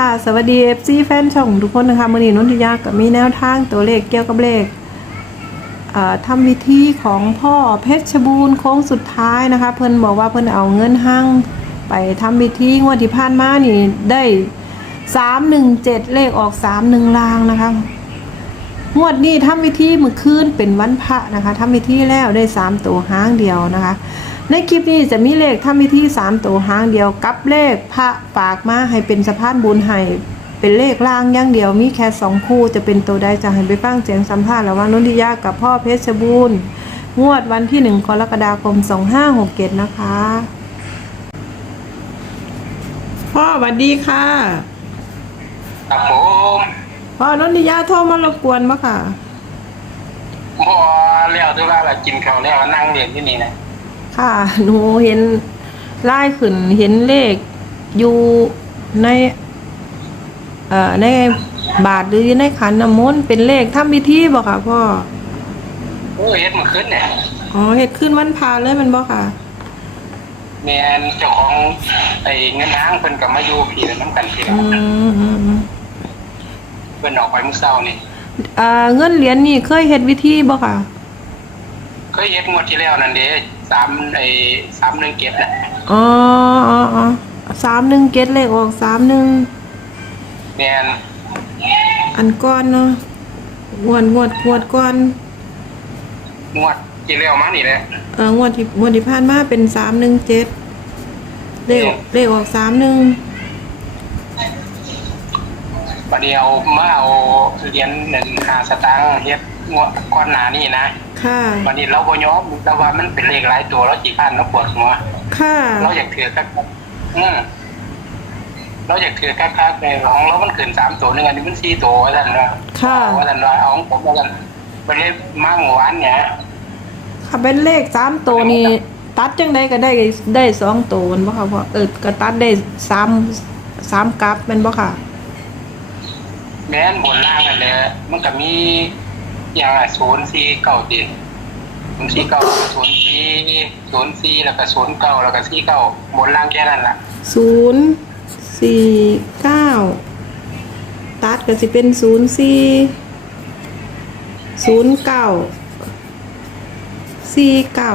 ค่ะสวัสดี FC แฟนช่องทุกคนนะคะมือนี้นนทิยากับมีแนวทางตัวเลขเกี่ยวกับเลขทำวิธีของพ่อเพชรบูรณ์โค้งสุดท้ายนะคะ เพิ่นบอกว่าเพิ่นเอาเงินห้างไปทำวิธีงวดที่ผ่านมานี่ได้สามหนึ่งเจ็ดเลขออกสามหนึ่งลางนะคะงวดนี้ทำวิธีมือคืนเป็นวันพระนะคะทำวิธีแล้วได้สามตัวห้างเดียวนะคะ ในคลิปนี้จะมีเลขทำวิธีสามตัวห้างเดียวกับเลขพระฝากมาให้เป็นสะพานบุญให้เป็นเลขล่างอย่างเดียวมีแค่สองคู่จะเป็นตัวใดจะให้ไปฟังเสียงสัมภาษณ์ระหว่างนนทิยากับพ่อเพชรบูรณ์งวดวันที่หนึ่งกรกฎาคมสองห้าหกเจ็ดนะคะ พ่อสวัสดีค่ะ ครับผมพ่อนนทิยาโทรมารบกวนปะค่ะ พอแล้วที่ว่าเรากินข้าวแล้วนั่งเรียนที่นี่นะ ค่ะหนูเห็นไล่ขึ้นเห็นเลขอยู่ในเอ่อในบาทหรือในขันน้ำมนต์เป็นเลขทำพิธีบ่ค่ะพ่อโอ้ยเฮ็ดมันขึ้นเนี่ยอ๋อเฮ็ดขึ้นวันพาเลยแมันบ่ค่ะแมนเจ้าของไอ้เงินห้างเพิ่นกับมาอยู่พี่แล้วน้ำกันพี่อืมอืมอืมเพิ่นออกไปมื้อเช้านี่อ่าเงินเหรียญนี่เคยเฮ็ดวิธีบ่ค่ะ เคยเฮ็ดงวดที่แล้วนั่นเด้ สามไอ้สามหนึ่งเก็บน่ะอ๋ออ๋ออ๋อสามหนึ่งเกตเลขออกสามหนึ่งแมนอันก้อนเนาะงวดงวดงวดก้อน งวดที่แล้วมานี่แหละเอองวดที่งวดที่ผ่านมาเป็นสามหนึ่งเจ็ดเลขเลขออกสามหนึ่งบัดเดียวมาเอาเหรียญหนึ่งหาสตางค์เฮ็ดงวดก้อนหนานี่นะ ค่ะบัดนี้เราบ่ยอมเราว่ามันเป็นเลขหลายตัวเราสิพันเราปวดหัวค่ะ เราอยากถือกักอืมเราอยากถือกักคักในของเรามันขึ้นสามตัวหนึงอันนี้มันสี่ตัวว่าท่านว่าค่ะว่าท่านว่าเอาของผมว่าท่านไปเล่นมั่งหวานเนี่ยค่ะเป็นเลขสามตัวนี่ตัดจังได้ก็ได้ได้สองตัวแมันบ่ค่ะพ่อเออก็ตัดได้สามสามกลับแมันบ่ค่ะ แม้นบนล่างนั่นแหละมันก็มี อย่างละศูนย์สี่เก้าตีศูนย์สี่เก้าศูนย์สี่ศูนย์สี่แล้วก็ศูนย์เก้าแล้วก็สี่เก้าบนล่างแค่นั้นล่ะศูนย์สี่เก้าตัดก็สิเป็นศูนย์สี่ศูนย์เก้าสี่เก้า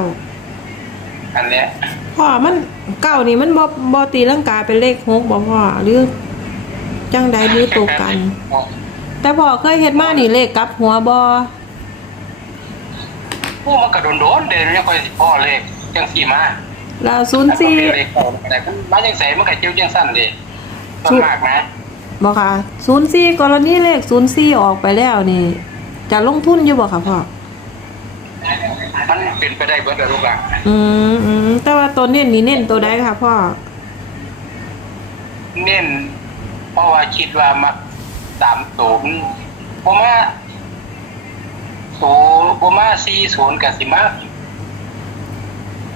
อันเนี้ยพ่อมันเก้านี่มันบ่บ่ตีลังกาเป็นเลขหกบ่พ่อหรือจังใดหรือตัวกัน แต่พ่อเคยเฮ็ดมานี่เลขกลับหัวบ่พวกมันกระโดนโดนๆเดินไม่ค่อยสิพ่อเลขจังสี่มาแล้วศูนย์สี่เลขเก่าแต่มันมาจังใสมันก็เจียวจังสั้นดิส่วนมากนะบ่ค่ะศูนย์สี่กรณีเลขศูนย์สี่ออกไปแล้วนี่ จะลงทุนอยู่บ่ค่ะพ่อมันเป็นไปได้เบิดเลยลูกหลานอืมอืมแต่ว่าตัวเน้นนี่เน้นตัวใดค่ะพ่อ เน้นเพราะว่าคิดว่ามัก สามศูนย์ผมว่าศูนย์ผมว่าสี่ศูนย์กับสิมา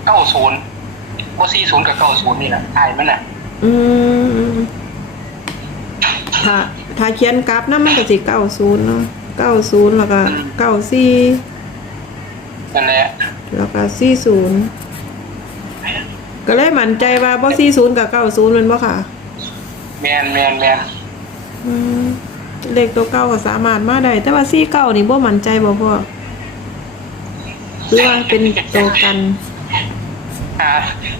เก้าศูนย์ว่าสี่ศูนย์กับเก้าศูนย์นี่แหละไอ้มันน่ะอืมอืมถ้าถ้าเขียนกราฟนำมันก็สิ90เนาะ90แล้วก็94นั่นแหละแล้วก็40ก็เลยมั่นใจว่าบ่40กับ90แมันบ่ค่ะ แมนแมนแมนอืม เลขตัวเก่าก็สามารถมาได้แต่ว่า49นี่บ่มั่นใจบ่พ่อหรือว่าเป็นตัวกันหา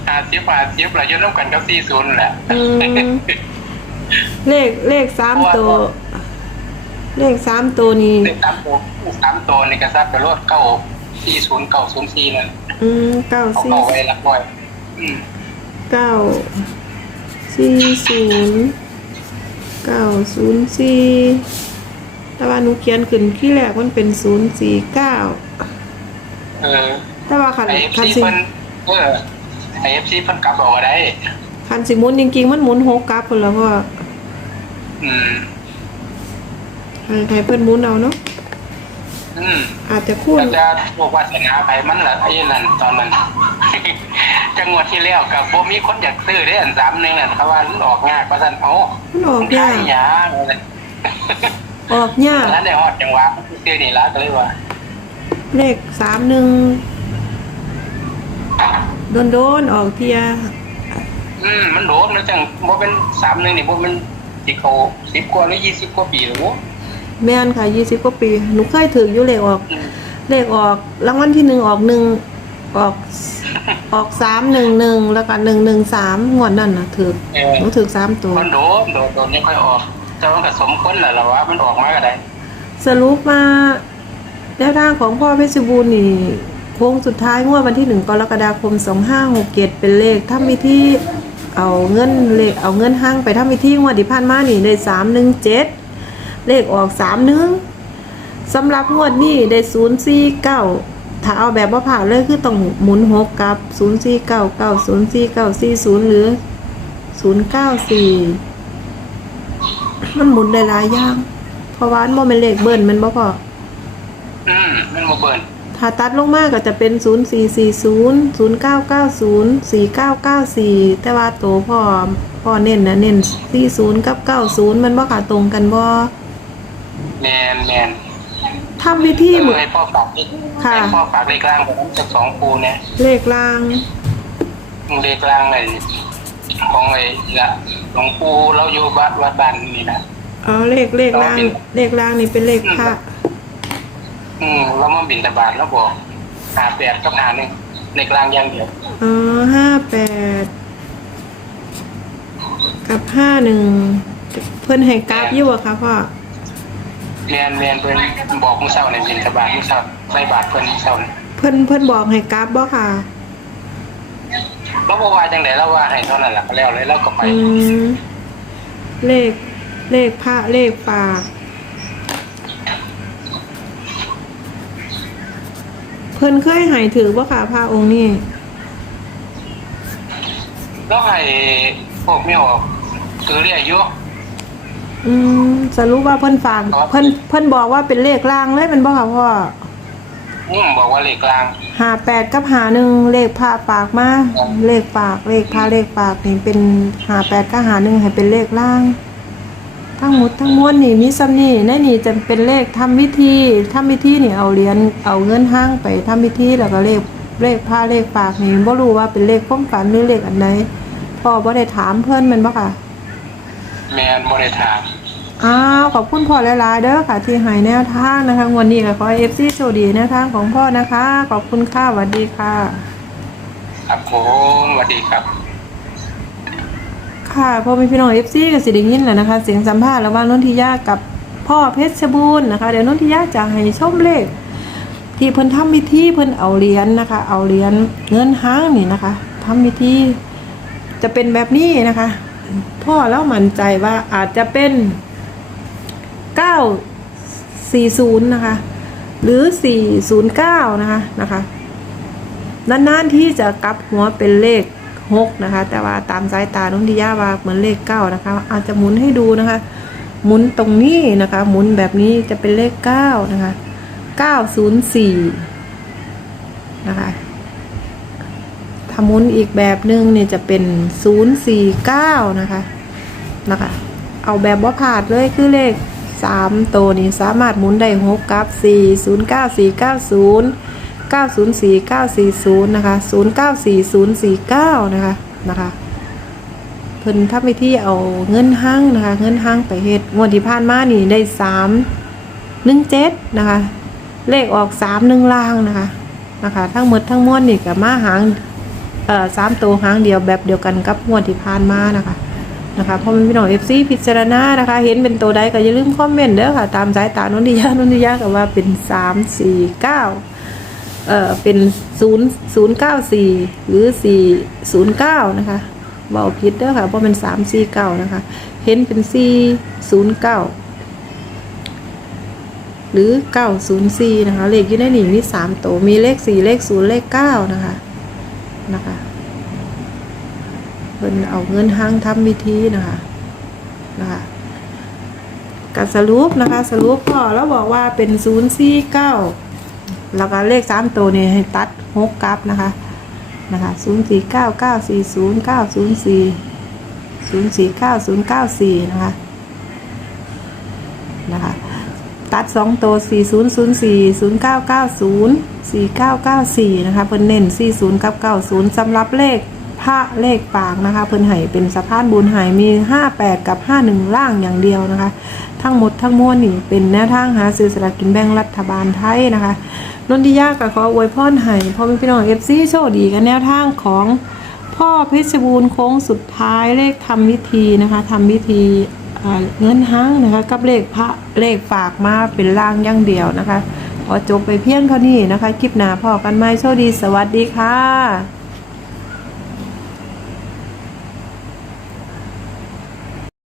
หาเสียบาทเสียบเราจะน้ำกันกับสี่ศูนย์แหละอืมเลขเลขสามตัว เลขสามตัวนี้เลขสามตัวสามตัวในกระซับกระโดดเก้าสี่ศูนย์เก้าศูนย์สี่นั่นอืมเก้าเอาสี่เข้าไว้ละร้อยอืมเก้าสี่ศูนย์ เก้าศูนย์สี่แต่ว่าหนูเขียนขึ้นที่แรกมันเป็นศูนย์สี่เก้าเออแต่ว่าคันไอเอฟคันซีสิเพิ่นเออไอเอฟซีเพิ่นกลับออกมาได้ คันสิหมุนจริงๆ มันหมุนหกกลับพุ่นแล้วพ่ออืม ให้ให้เพิ่นหมุนเอาเนาะอืมอาจจะคูณแต่จะบอกว่าสนาไปมันละไอ้นั่นตอนนั้น จังหวัดที่แล้วกับบ่มีคนอยากซื้อได้อันสามหนึงนั่นเขาว่ามันออกง่ายว่าซั่นเอามันออกมันขายยากหยาอะไรออกยากร้านได้ฮอดจังหวะมันซื้อนี่ละก็เลยว่า เลขสามหนึ่งโดนโดนๆออกเทียอืมมันโดนแล้วจังบ่เป็นสามหนึงนี่บ่เป็นที่เขาสิบกว่าหรือยี่สิบกว่าปีหรือวะแม่นค่ะยี่สิบกว่าปีหนูเคยถืออยู่เลขออกอืมเลขออกรางวัลที่หนึ่งออกหนึ่งออก ออกสามหนึ่งหนึ่งแล้วก็หนึ่งหนึ่งสามงวดนั่นนะถือเออหนูถือสามตัว มันโดนโดนโดนไม่ค่อยออกแต่ว่าก็สมควรแหละเราว่ามันออกมาก็ได้สรุปมาแนวทางของพ่อเพชรบูรณ์นี่โค้งสุดท้ายงวดวันที่หนึ่งกรกฎาคมสองห้าหกเจ็ดเป็นเลขถ้ามีที่เอาเงินเลขเอาเงินห้างไปถ้ามีที่งวดที่ผ่านมานี่ได้สามหนึ่งเจ็ดเลขออกสามหนึ่งสำหรับงวดนี้ได้ศูนย์สี่เก้า ถ้าเอาแบบว่าผ่านเลยคือต้องหมุนหกกับศูนย์สี่เก้าเก้าศูนย์สี่เก้าสี่ศูนย์หรือศูนย์เก้าสี่มันหมุนได้หลายอย่าง เพราะว่ามันบ่เป็นเลขเบิ้ลแมันบ่พออืมมันมาเบิร์นถ้าตัดลงมาก็จะเป็น0440 0990 4994แต่ว่าตัวพ่อพ่อเน้นนะเน้น40กับ90มันบ่ขาตรงกันบ่แมนแมน ทำวิธีหมด ให้พ่อฝากเลขค่ะ ให้พ่อฝากเลขล่างผมจากสองคูเนี่ยเลขล่าง เลขล่างไอ้ของไอ้ละหลวงปู่เราอยู่บ้านวัดบ้านนี่นะ อ๋อเลขเลขล่าง เลขล่างนี่เป็นเลขพระอืมเรามาบินตบาทแล้วบอกหาแปดกับหาหนึ่งเลขล่างอย่างเดียวอ๋อ58กับ51เพิ่นให้กราฟอยู่อะค่ะพ่อ เรียนเรียนเพิ่นบอกมื้อเช้าในบินตบาทมื้อเช้าใส่บาทเพิ่นมื้อเช้านี่เพิ่นเพิ่นบอกให้กราฟบ่ค่ะ เราบอกว่าจังไดเราว่าให้เท่านั้นแหละก็แล้วเลยเราก็ไป อืม เลข เลขพระเลขปากเพิ่นเคยใหายถือว่าค่ะพระองค์นี่แล้วให้พวกไม่ออกคือเรียกอยู่อืม สรุปว่าเพิ่นฝากครับเพิ่นเพิ่นบอกว่าเป็นเลขล่างเลยเป็นบ่ค่ะพ่ออืมบอกว่าเลขกลางหาแปดกับหาหนึ่งเลขพระปากมาเลขปากเลขพระเลขปากนี่เป็นหาแปดกับหาหนึ่งให้เป็นเลขล่าง ทั้งหมดทั้งมวลนี่มีซ้ำนี่ในนี่จะเป็นเลขทำพิธีทำพิธีนี่เอาเหรียญเอาเงินห้างไปทำพิธีแล้วก็เลขเลขผ้าเลขปากนี่บ่รู้ว่าเป็นเลขความฝันหรือเลขอันใดพ่อบ่ได้ถามเพิ่นแมันบ่ค่ะแมนบ่ได้ถาม อ้าวขอบคุณพ่อหลายๆเด้อค่ะ ที่ให้แนวทางนะคะวันนี้ก็ขอให้ FC โชคดีแนวทางของพ่อนะคะ ขอบคุณค่ะสวัสดีค่ะ ครับผมสวัสดีครับ ค่ะพ่อแม่พี่น้อง FC ก็สิได้ยินแล้วนะคะ เสียงสัมภาษณ์ระหว่างนนทิยากับพ่อเพชรบูรณ์นะคะ เดี๋ยวนนทิยาจะให้ชมเลข ที่เพิ่นทำพิธีเพิ่นเอาเหรียญนะคะ เอาเหรียญเงินห้างนี่นะคะทำพิธีจะเป็นแบบนี้นะคะ พ่อแล้วมั่นใจว่าอาจจะเป็น 940 นะคะ หรือ 409 นะคะนะคะนานๆที่จะกลับหัวเป็นเลขหกนะคะ แต่ว่าตามสายตาน้องดิยาว่าเหมือนเลขเก้านะคะ อาจจะหมุนให้ดูนะคะ หมุนตรงนี้นะคะ หมุนแบบนี้จะเป็นเลขเก้านะคะเก้าศูนย์สี่นะคะถ้าหมุนอีกแบบหนึ่งเนี่ยจะเป็นศูนย์สี่เก้านะคะ นะคะ เอาแบบว่าผ่าดเลยคือเลข สามตัวนี้สามารถหมุนได้หกกับสี่ศูนย์เก้าสี่เก้าศูนย์904 940นะคะ094049นะคะนะคะเพิ่นทำไปที่เอาเงินห้างนะคะ เงินห้างไปเฮ็ดงวดที่ผ่านมานี่ได้3 17นะคะ เลขออก3 1ล่างนะคะนะคะ ทั้งหมดทั้งมวลนี่ก็มาหางเอ่อสามตัวหางเดียวแบบเดียวกันกับงวดที่ผ่านมานะคะ นะคะพอเป็นพี่น้อง FC พิจารณานะคะ เห็นเป็นตัวใดก็อย่าลืมคอมเมนต์เด้อค่ะ ตามสายตานนทิยานนทิยาก็ว่าเป็น3 4 9เอ่อเป็นศูนย์ศูนย์เก้าสี่หรือสี่ศูนย์เก้านะคะเบาผิดเด้อค่ะเพราะมันสามสี่เก้านะคะ เห็นเป็นสี่ศูนย์เก้าหรือเก้าศูนย์สี่นะคะ เลขยู่ในนี้มีสามตัวมีเลขสี่เลขศูนย์เลขเก้านะคะนะคะ พิ่นเอาเงินห้างทำวิธีนะคะนะคะการสรุปนะคะ สรุปพ่อแล้วบอกว่าเป็นศูนย์สี่เก้าแล้วก็เลขสามตัวนี้ให้ตัดหกกลับนะคะนะคะศูนย์สี่เก้าเก้าสี่ศูนย์เก้าศูนย์สี่ศูนย์สี่เก้าศูนย์เก้าสี่นะคะนะคะตัดสองตัวสี่ศูนย์ศูนย์สี่ศูนย์เก้าเก้าศูนย์สี่เก้าเก้าสี่นะคะเพิ่นเน้นสี่ศูนย์กับเก้าศูนย์สำหรับเลข พระเลขปากนะคะ เพิ่นให้เป็นสะพานบุญใหายมี 58 กับ 51 ล่างอย่างเดียวนะคะ ทั้งหมดทั้งมวลนี่เป็นแนวทางหาซื้อสลากกินแบ่งรัฐบาลไทยนะคะนนทิยาก็ขออวยพรให้พ่อแม่พี่น้อง FC โชคดีกันแนวทางของพ่อเพชรบูรณ์โค้งสุดท้ายเลขทำวิธีนะคะทำวิธีเอ่อเงินห้างนะคะกับเลขพระเลขฝากมาเป็นล่างย่างเดียวนะคะขอจบไปเพียงเท่านี้นะคะ คลิปหน้าพอกันไหมโชคดีสวัสดีค่ะ